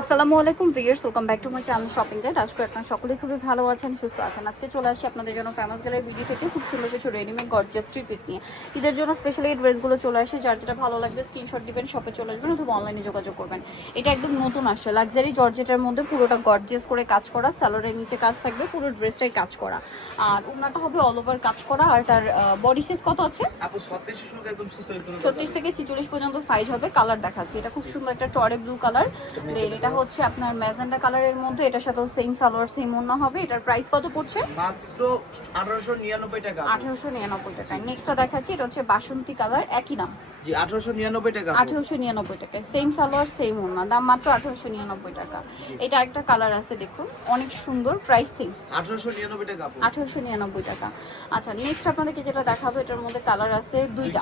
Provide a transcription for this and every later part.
আসসালামু আলাইকুম viewers, welcome back to my channel shopping guide. আজকে আপনারা সকলেই খুবই ভালো আছেন, সুস্থ আছেন। আজকে চলে আসছি আপনাদের জন্য ফেমাস গ্যালারি বিডি থেকে খুব সুন্দর কিছু রেডিমেড গর্জিয়াস থ্রি পিস নিয়ে। ঈদের জন্য স্পেশালি এই ড্রেসগুলো চলে আসে। যার যেটা ভালো লাগবে স্ক্রিনশট দিবেন, শপে চলে আসবেন অথবা অনলাইনে যোগাযোগ করবেন। এটা একদম নতুন আসছে, লাক্সারি জর্জেটের মধ্যে পুরোটা গর্জিয়াস করে কাজ করা, সালোয়ারের নিচে কাজ থাকবে, পুরো ড্রেসটাই কাজ করা। আর ওড়নাটা হবে অল ওভার কাজ করা। আর তার বডি সাইজ কত আছে? আপু 36 শিশু একদম সুস্থ একদম 36 থেকে 46 পর্যন্ত সাইজ হবে। কালার দেখাচ্ছি, এটা খুব সুন্দর একটা টরে ব্লু কালার। দেন এটা হচ্ছে আপনার ম্যাজেন্ডা কালারের মধ্যে, এটার সাথেও সেম সালোয়ার সেম ওড়না হবে। এটার প্রাইস কত পড়ছে? মাত্র 1899 টাকা। 1899 টাকা। নেক্সটটা দেখাচ্ছি, এটা হচ্ছে বাসন্তী কালার, একই নাম। জি 1899 টাকা। 1899 টাকা, সেম সালোয়ার সেম ওড়না, দাম মাত্র 1899 টাকা। এটা একটা কালার আছে দেখুন, অনেক সুন্দর, প্রাইস সেম 1899 টাকা আপু। 1899 টাকা। আচ্ছা, নেক্সট আপনাদেরকে যেটা দেখাবো, এটার মধ্যে কালার আছে দুইটা,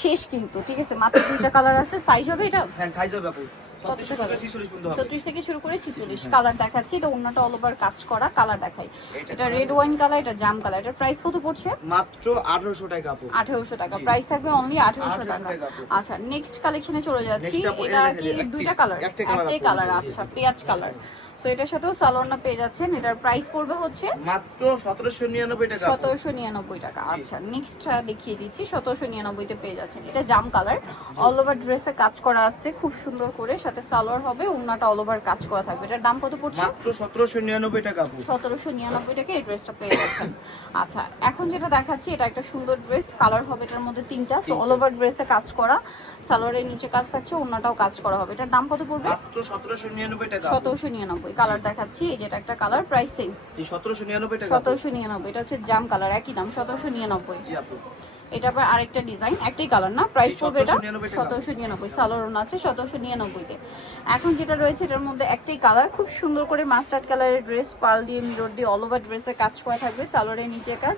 শেষ কিন্তু, ঠিক আছে, মাত্র দুইটা কালার আছে। সাইজ হবে এটা? হ্যাঁ সাইজ হবে আপু। 36 থেকে 46 পর্যন্ত হবে। 36 থেকে শুরু করে 46 কালার দেখাচ্ছি। এটা ওন্নাটা অল ওভার কাজ করা, কালার দেখাই। এটা রেড ওয়াইন কালার, এটা জাম কালার। এটার প্রাইস কত পড়ছে? মাত্র 1800 টাকা আপু। 1800 টাকা, প্রাইস থাকবে অনলি 1800 টাকা। আচ্ছা, নেক্সট কালেকশনে চলে যাচ্ছি। এটা কি দুইটা কালার? একটাই কালার। আচ্ছা, পেঁয়াজ কালার। সো এটার সাথেও সালোয়ারটা পেয়ে যাচ্ছেন। এটার প্রাইস পড়বে হচ্ছে মাত্র 1799 টাকা। 1799 টাকা। আচ্ছা, নেক্সটটা দেখিয়ে দিচ্ছি, 1799 তে পেয়ে যাচ্ছেন। এটা জাম কালার, অল ওভার ড্রেসে কাজ করা আছে খুব সুন্দর করে, সাথে সালোয়ার হবে, ওন্নাটা অল ওভার কাজ করা থাকবে। এটার দাম কত পড়ছে? মাত্র 1799 টাকা আপু। 1799 টাকা এই ড্রেসটা পেয়ে যাচ্ছেন। আচ্ছা, এখন যেটা দেখাচ্ছি, এটা একটা সুন্দর ড্রেস, কালার হবে এটার মধ্যে তিনটা। সো অল ওভার ড্রেসে কাজ করা, সালোয়ারের নিচে কাজ থাকছে, ওন্নাটাও কাজ করা হবে। এটার দাম কত পড়বে? মাত্র 1799 টাকা। 1799। কালার দেখাচ্ছি, এই যেটা একটা কালার, প্রাইস সেম জি 1799 টাকা। 1799। এটা হচ্ছে জাম কালার, একই দাম 1799। জি আপু। এটা আবার আরেকটা ডিজাইন, একটাই কালার না, প্রাইস পড়বে এটা 1799 1799। সালোয়ার আছে 1799 তে। এখন যেটা রয়েছে এটার মধ্যে একটাই কালার, খুব সুন্দর করে মাস্টার্ড কালারের ড্রেস, পাল দিয়ে মিরর দিয়ে অল ওভার ড্রেসে কাজ করা থাকবে, সালোয়ারের নিচে কাজ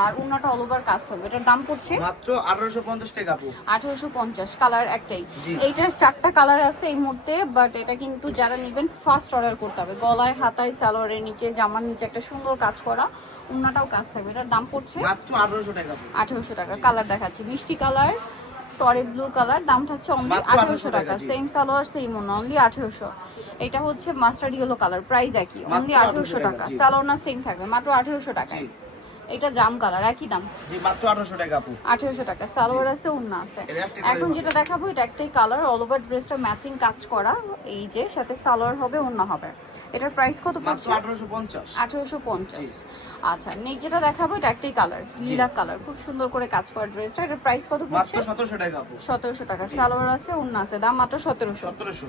আর ওন্নাটা অল ওভার কাজ থাকবে। এটার দাম পড়ছে মাত্র 1850 টাকা আপু। 1850। কালার একটাই। এইটার চারটা কালার আছে এই মুহূর্তে, বাট এটা কিন্তু যারা নেবেন ফার্স্ট অর্ডার করতে হবে। গলায়, হাতায়, সালোয়ারের নিচে, জামার নিচে একটা সুন্দর কাজ করা, ওন্নাটাও কাজ থাকবে। এটার দাম পড়ছে মাত্র 1800 টাকা আপু। 1800 টাকা। কালার দেখাচ্ছি, মিষ্টি কালার, টরে ব্লু কালার, দাম থাকছে অনলি মাত্র 1800 টাকা। জি। সেম সালোয়ার সেম ওন্না, অনলি 1800। এটা হচ্ছে মাস্টার্ড ইয়েলো কালার, প্রাইস একই, অনলি 1800 টাকা। সালোয়ার না সেম থাকবে, মাত্র 1800 টাকায়। এটা জাম কালার, একই দাম, জি মাত্র 1800 টাকা আপু। 1800 টাকা। সালোয়ার আছে, ওন্না আছে। এখন যেটা দেখাবো, এটা একটাই কালার, অল ওভার ড্রেসটা ম্যাচিং কাজ করা, এই যে সাথে সালোয়ার হবে, ওন্না হবে। এটার প্রাইস কত মাত্র পড়ছে? 1850। 1850। আচ্ছা, নেক্সট যেটা দেখাবো, এটা একটাই কালার, লিলা কালার, খুব সুন্দর করে কাজ করা ড্রেসটা। এটার প্রাইস কত পড়ছে? মাত্র 1700 টাকা আপু। 1700 টাকা। সালোয়ার আছে, ওন্না আছে, দাম মাত্র 1700। 1700।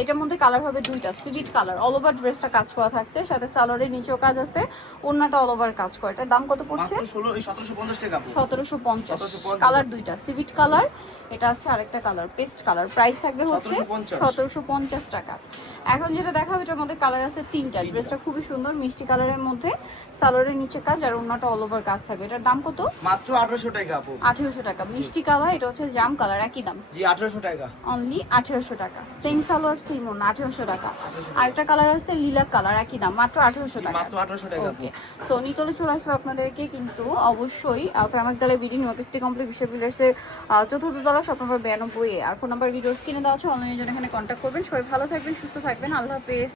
এটার মধ্যে কালার হবে দুইটা, সিভিট কালার, অল ওভার ড্রেসটা কাজ করা থাকছে, সাথে সালোয়ারের নিচেও কাজ আছে, ওন্নাটা অল ওভার কাজ করা। এটার দাম কত পড়ছে? মাত্র 1750 টাকা আপু। 1750। কালার দুইটা, সিভিট কালার, এটা হচ্ছে আরেকটা কালার, পেস্ট কালার। প্রাইস থাকবে হচ্ছে 1750 টাকা। এখন যেটা দেখাবো, এটার মধ্যে কালার আছে তিনটা। ড্রেসটা খুবই সুন্দর, মিষ্টি কালারের মধ্যে, সালোয়ারের নিচে কাজ আর ওন্নাটা অল ওভার কাজ থাকবে। এটার দাম কত? মাত্র 1800 টাকা আপু। 1800 টাকা। মিষ্টি কালার, এটা হচ্ছে জাম কালার, একই দাম, জি 1800 টাকা। অনলি 1800 টাকা। সেম সালোয়ার সেম ওন্না, 1800 টাকা। আরেকটা কালার আছে লিলা কালার, একই দাম, মাত্র 1800 টাকা। মাত্র 1800 টাকা আপু। ওকে, সো নিতলে চলে আসবে আপনাদেরকে কিন্তু অবশ্যই famous gallery BD university complete বিশ্ববিদ্যালয়ের 4th তলা, শপ নম্বর 92 আর ফোন নাম্বার ভিডিও স্ক্রিনে দেওয়া আছে। অনলাইনের জন্য এখানে কন্ট্যাক্ট করবেন। সবাই ভালো থাকবেন, সুস্থ থাকবেন, আল্লাহ হাফেজ।